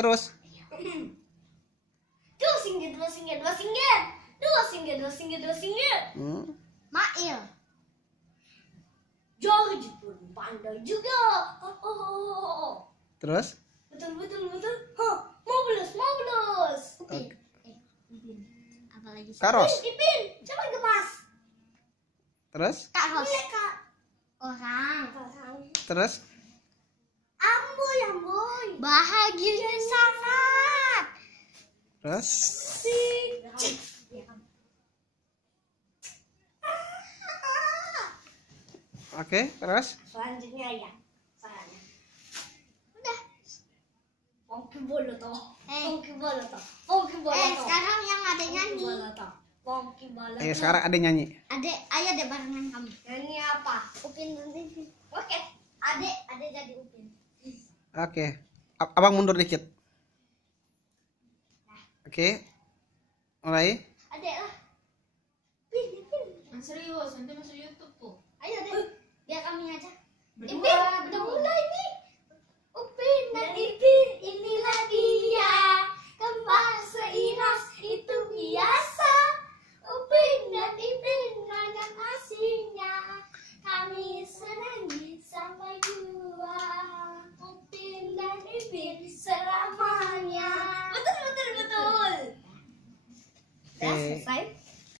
Terus. Dua singgit, dua singgit, dua singgit. Dua singgit, dua singgit, dua singgit. Mail. George pun pandai juga. Terus. Betul, betul, betul. Marvelous, marvelous. Upin. Apalagi? Karos. Ipin, coba gemas. Terus. Karos. Orang. Terus. Amboy, amboy. Bahagianya sangat. Terus. Oke, terus. Selanjutnya ya. Soalnya. Udah. Pongki bolo toh. Pongki bolo toh. Pongki bolo toh. Sekarang yang ada nyanyi. Pongki bolo. Ayo sekarang adek nyanyi. Adek, ayo deh barengan kamu. Nyanyi apa? Upin dan Ipin. Oke. Adek jadi Upin. Oke. Abang mundur dikit. Oke. Mulai. Adek lah. Ipin. Serius, nanti masuk YouTube tuh. Ayo deh. Biar kami aja. Berdua, Ipin, udah mulai nih. Upin dan Ipin.